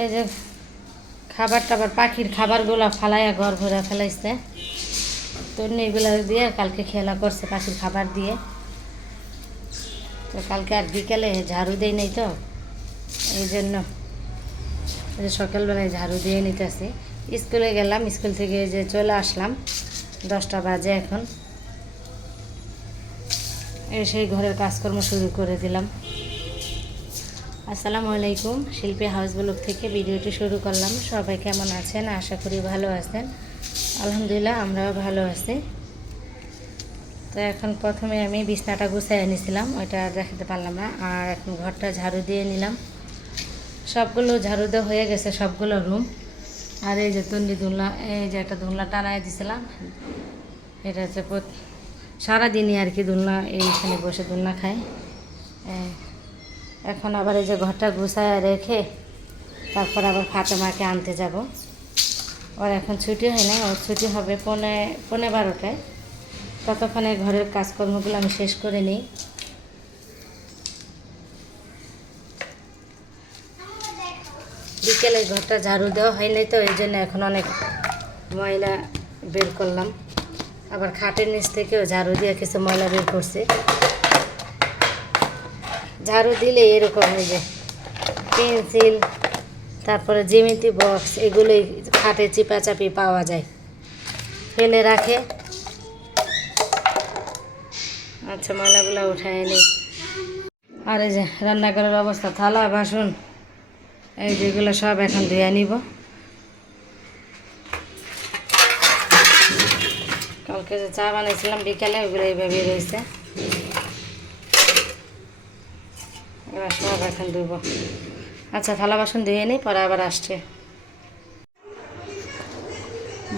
এই যে খাবার টাবার পাখির খাবারগুলো ফালাইয়া ঘর ভরে ফেলাইছে, তো এগুলো দিয়ে কালকে খেলা করছে পাখির খাবার দিয়ে। তো কালকে আর বিকেলে ঝাড়ু দেই নাই, তো এই জন্য সকালবেলায় ঝাড়ু দিয়ে নিতেছি। স্কুলে গেলাম, স্কুল থেকে যে চলে আসলাম 10টা বাজে এখন, সেই ঘরের কাজকর্ম শুরু করে দিলাম। আসসালামু আলাইকুম, শিল্পী হাউস ব্লগ থেকে ভিডিওটি শুরু করলাম। সবাই কেমন আছেন? আশা করি ভালো আছেন। আলহামদুলিল্লাহ আমরাও ভালো আছি। তো এখন প্রথমে আমি বিছনাটা গুছিয়ে নিয়েছিলাম, ওইটা আর দেখাতে পারলাম না। আর এখন ঘরটা ঝাড়ু দিয়ে নিলাম। সবগুলো ঝাড়ু দেওয়া হয়ে গেছে, সবগুলো রুম। আর এই যে তন্ডি দুলনা, এই যে একটা দুলনা টানাই দিয়েছিলাম, এটা হচ্ছে সারাদিনই আর কি দুলনা এইখানে বসে দুলনা খায়। এখন আবার এই যে ঘরটা গুছায় রেখে তারপর আবার ফাতেমাকে আনতে যাব। ওর এখন ছুটি হয় না, ওর ছুটি হবে পৌনে 12টায়। ততক্ষণে ঘরের কাজকর্মগুলো আমি শেষ করে নিই। বিকেলে ঘরটা ঝাড়ু দেওয়া হয় নাই, তো এই জন্য এখন অনেক ময়লা বের করলাম। আবার খাটের নিচ থেকেও ঝাড়ু দিয়ে কিছু ময়লা বের করছে। ঝাড়ু দিলে এরকম হয়ে যায়, পেন্সিল তারপরে জ্যামিতি বক্স এগুলোই খাটে চিপাচাপি পাওয়া যায়, ফেলে রাখে। আচ্ছা, ময়লাগুলো উঠায় নিই। আর এই যে রান্নাঘরের অবস্থা, থালা বাসন এই যেগুলো সব এখন ধুয়ে নিব। কালকে যে চা বানিয়েছিলাম বিকালে, ওগুলো এইভাবে রয়েছে, এবার সব এখন ধুব। আচ্ছা, থালা বাসন ধুয়ে নিই, পরে আবার আসছে।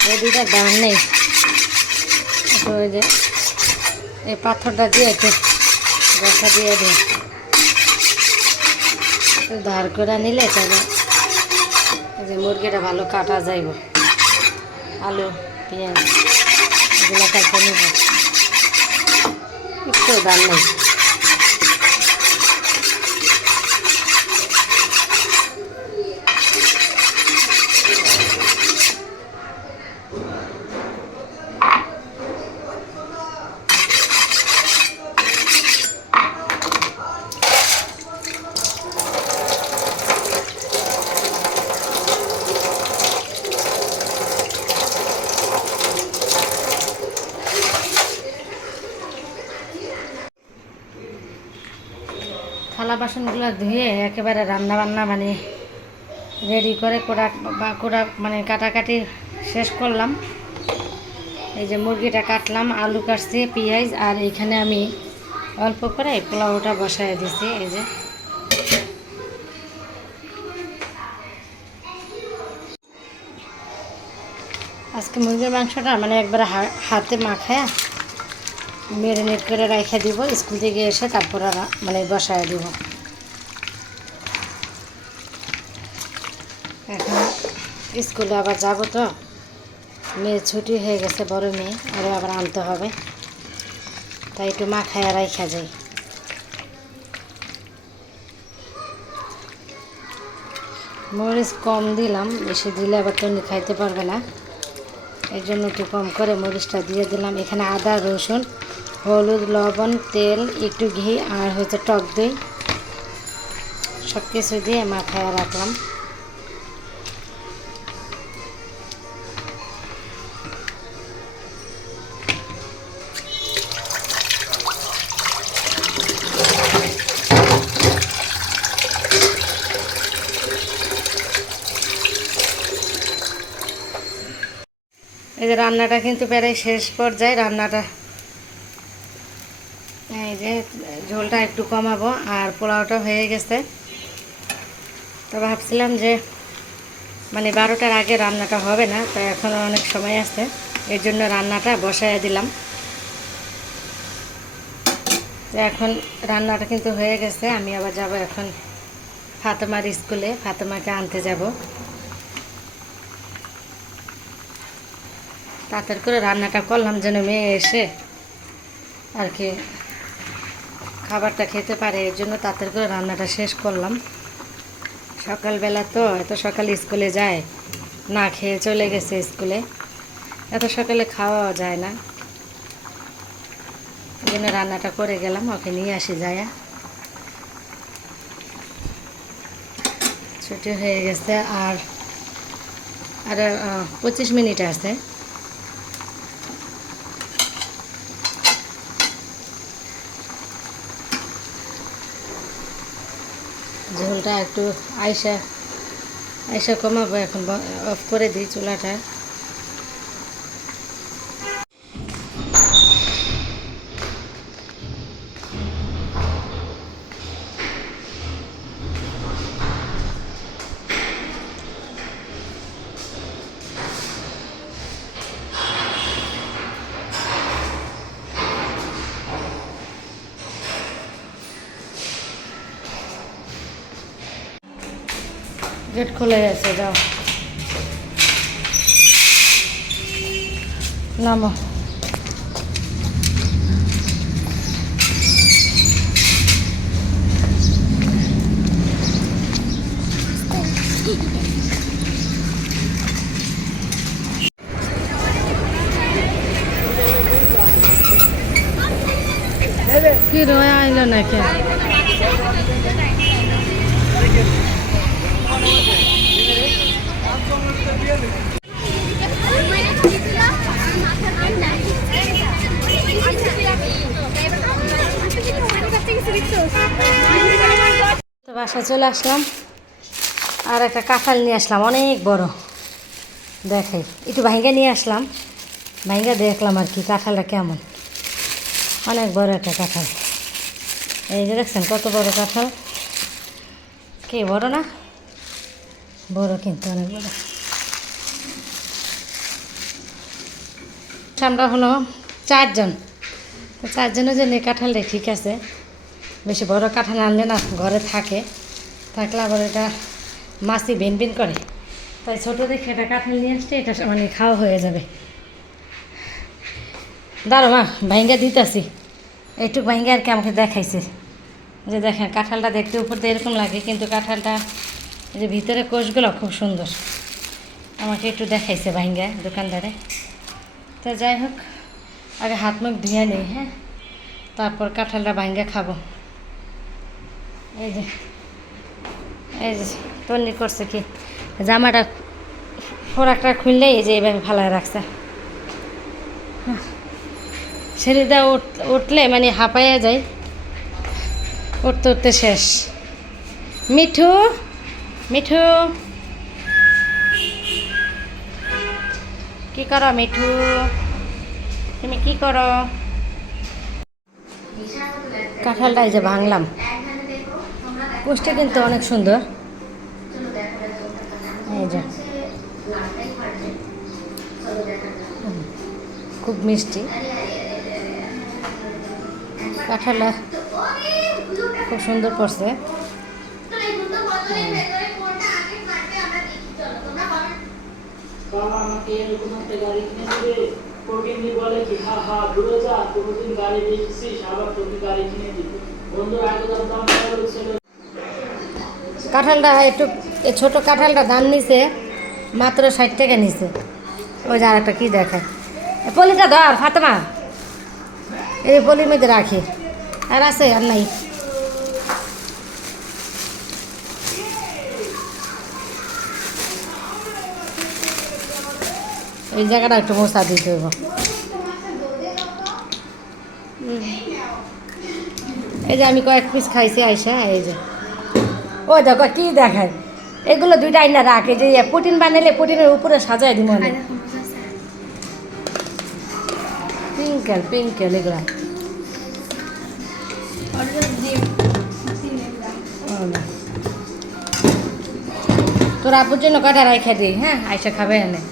বডিটা দাম নেই, তো ওই যে এই পাথরটা দিয়ে একটু বসা দিয়ে দিই, ধার করে নিলে তবে এই যে মুরগিটা ভালো কাটা যাইব। আলু পেঁয়াজ এগুলো কাটে নিব, একটু দাম নেই। থালা বাসনগুলো ধুয়ে একেবারে রান্না বান্না মানে রেডি করে কোড়া মানে কাটাকাটি শেষ করলাম। এই যে মুরগিটা কাটলাম, আলু কাটছি, পেঁয়াজ, আর এখানে আমি অল্প করে পোলাওটা বসায় দিছি। এই যে আজকে মুরগির মাংসটা মানে একবারে হাতে মাখায় ম্যারিনেট করে রেখে দিব, স্কুল থেকে এসে তারপর মানে বসায় দিব। এখন স্কুলে আবার যাব, তো মেয়ে ছুটি হয়ে গেছে, বড় মেয়ে, আরও আবার আনতে হবে, তাই একটু মাখায় রাখা যায়। মরিচ কম দিলাম, বেশি দিলে আবার তন্নি খাইতে পারবে না, এর জন্য একটু কম করে মরিচটা দিয়ে দিলাম। এখানে আদা রসুন হলুদ লবণ তেল একটু ঘি আর হচ্ছে টক দই সব কিছু দিয়ে মাখায় রাখলাম। এই যে রান্নাটা কিন্তু প্রায় শেষ পর্যায়ে, রান্নাটা এই যে ঝোলটা একটু কমাবো আর পোলাওটা হয়ে গেছে। তো ভাবছিলাম যে মানে 12টার আগে রান্নাটা হবে না, তো এখনও অনেক সময় আছে, এর জন্য রান্নাটা বসায় দিলাম। তো এখন রান্নাটা কিন্তু হয়ে গেছে, আমি আবার যাব এখন ফাতেমার স্কুলে, ফাতেমাকে আনতে যাব। তাড়াতাড়ি করে রান্নাটা করলাম যেন মেয়ে এসে আর কি খাবারটা খেতে পারে, এর জন্য তাড়াতাড়ি করে রান্নাটা শেষ করলাম। সকালবেলা তো এত সকালে স্কুলে যায়, না খেয়ে চলে গেছে স্কুলে। এত সকালে খাওয়া যায় না, এই জন্য রান্নাটা করে গেলাম, ওকে নিয়ে আসি যায়। ছুটি হয়ে গেছে আর আর 25 মিনিট আছে। ঝোলটা একটু আইসা আইসা কমাবো, এখন অফ করে দিই চুলাটা। গেট খুলে গেছে, যাও নামো। কি রয়ে আইলো না কে? তো বাসায় চলে আসলাম, আর একটা কাঁঠাল নিয়ে আসলাম, অনেক বড়। দেখাই, একটু ভাইঙ্গা নিয়ে আসলাম, ভাইঙ্গা দেখলাম আর কি কাঁঠালটা কেমন। অনেক বড় একটা কাঁঠাল, এই যে দেখছেন কত বড় কাঁঠাল। কে বড় না? বড়, কিন্তু অনেক বড়। আমরা হলো 4 জন, তো 4 জনের জন্য কাঁঠালটা ঠিক আছে। বেশি বড় কাঁঠাল আনলে না ঘরে থাকলে আবার এটা মাছি বিন বিন করে, তাই ছোটো দেখে এটা কাঁঠাল নিয়ে আসছে, এটা মানে খাওয়া হয়ে যাবে। দাঁড়ো মা, ভাইঙ্গা দিতেছি, এইটুক ভাইঙ্গা আর কি আমাকে দেখাইছে যে দেখেন কাঁঠালটা দেখতে উপর দিয়ে এরকম লাগে, কিন্তু কাঁঠালটা যে ভিতরে কোষগুলো খুব সুন্দর। আমাকে একটু দেখাইছে ভাইঙ্গা দোকানদারে। তো যাই হোক, আগে হাত মুখ ধুয়ে নেই, হ্যাঁ, তারপর কাঁঠালটা ভাইঙ্গা খাবো। এই যে তন্নি করছে কি, জামাটা ফোরাকটা খুললে এই যে এইভাবে ফালায় রাখছে। সিঁড়িটা উঠলে মানে হাঁপাইয়া যায়, উঠতে উঠতে শেষ। মিঠু মিঠু কি করো? মিঠু তুমি কি করো? কাঁঠালটা এই যে ভাঙলাম, কুষ্টি কিন্তু অনেক সুন্দর। এই যে খুব মিষ্টি কাঁঠালটা, খুব সুন্দর করছে। কাঁঠালটা একটু ছোট, কাঁঠালটা দাম নিছে মাত্র 60 টাকা নিছে। ওই যে আর একটা কী দেখায়, পলিটা ধর ফাতেমা, এই পলির মধ্যে রাখি। আর আছে আর নাই? এই জায়গাটা একটু মশা দিতে হইব। এই যে আমি কয়েক পিস খাইছি আইসা, এই যে ও দেখো কি দেখায়, এগুলো 2টা আইনা রাখে, যে পুটিন বানালে পুটিনের উপরে সাজাই দিব। পিঙ্কেল এগুলা তোর আপুর জন্য কটা রাইখা দিই, হ্যাঁ, আইসা খাবে এনে।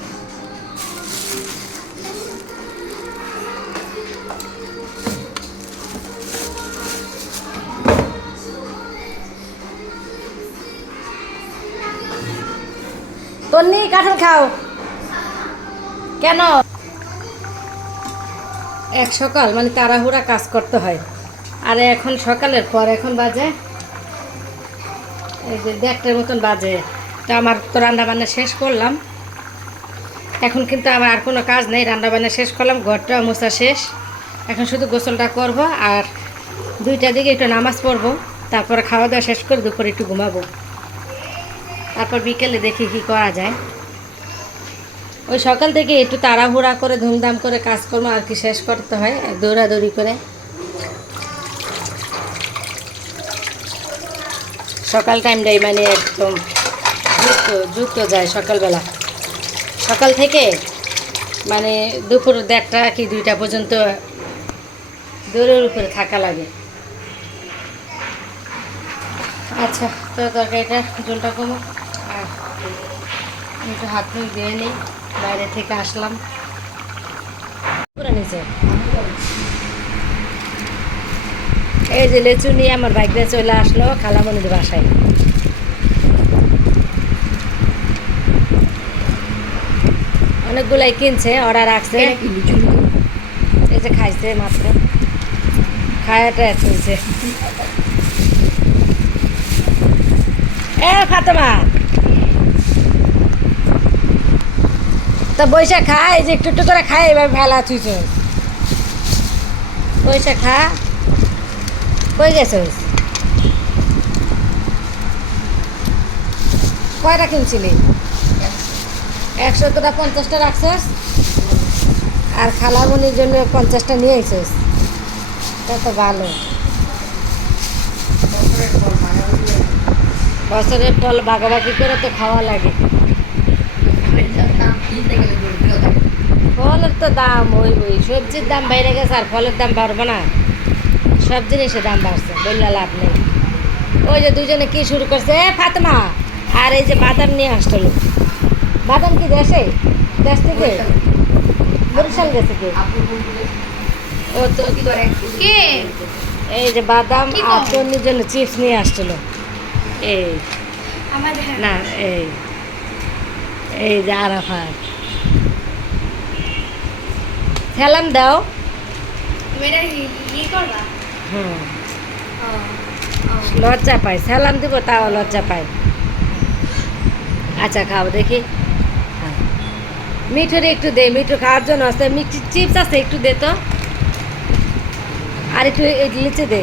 তন্নি কাঁঠাল খাও কেন? এক সকাল মানে তাড়াহুড়া কাজ করতে হয়, আর এখন সকালের পর এখন বাজে এই যে 1টার মতন বাজে। তো আমার তো রান্নাবান্না শেষ করলাম, এখন কিন্তু আমার আর কোনো কাজ নেই। রান্নাবান্না শেষ করলাম, ঘরটা মোছা শেষ। এখন শুধু গোসলটা করব, আর 2টার দিকে একটু নামাজ পড়বো, তারপরে খাওয়া দাওয়া শেষ করে দুপুরে একটু ঘুমাবো, তারপর বিকেলে দেখি কি করা যায়। ওই সকাল থেকে একটু তাড়াহুড়া করে ধুমধাম করে কাজকর্ম আর কি শেষ করতে হয়, দৌড়াদৌড়ি করে। সকাল টাইমটাই মানে একদম দ্রুত যায় সকালবেলা। সকাল থেকে মানে দুপুর 1টা কি 2টা পর্যন্ত দৌড়ের উপরে থাকা লাগে। আচ্ছা, তো তরকারিটা ঝোলটা কমো, আর একটু হাত মুখ ধুয়ে নিই, বাইরে থেকে আসলাম পুরো নিচে। এই যে লেচু নিয়ে আমার বাইক দিয়ে চলে আসলো খালামণির বাসায়। অনেকগুলাই কিনছে, অর্ডার রাখছে। এই যে খাইছে মাত্র, খায়াটা কিনছে। এ ফাতেমা, তা বৈশা খা, এই যে একটু একটু করে খাই, এবার ভেলা থুইছ। বৈশা খা, কই গেছিস? কয়টা কিনছিলি? 100টা 50টা রাখছিস, আর খালামণির জন্য 50টা নিয়ে আইছিস। তা তো ভালো। বছরের ফল ভাগাভাগি করে তো খাওয়া লাগে। ফলের তো দাম ওই সবজির দাম বাইরে গেছে, আর ফলের দাম বাড়বো না? সব জিনিসের দাম বাড়ছে, বললে লাভ নেই। ওই যে দুজনে কি শুরু করছে, ফাতেমা আর এই যে বাদাম নিয়ে আসছিল। বাদাম কি দেশ থেকে? বরিশাল গেছে কি? ও তো এই যে বাদাম আর তন্নির জন্য চিপস নিয়ে আসছিল। এই না, এই যে আরাফাত, সালাম দাও। হুম, লজ্জা পাই, সালাম দিব তাও লজ্জা পাই। আচ্ছা খাও দেখি। হ্যাঁ, মিঠুরে একটু দে, মিঠু খাওয়ার জন্য আছে। মিষ্টি চিপস আছে, একটু দে তো, আর একটু লিচে দে।